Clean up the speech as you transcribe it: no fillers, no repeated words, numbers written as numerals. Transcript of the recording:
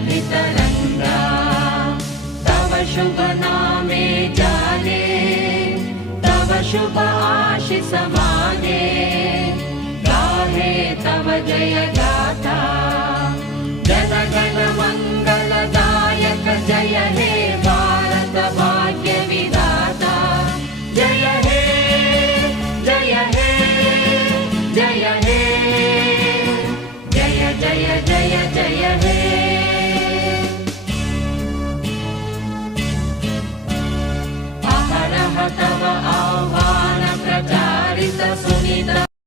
सुरभितरङ्गा तव शुभ नामे जाने तव शुभ आशिष माने गाहे तव जय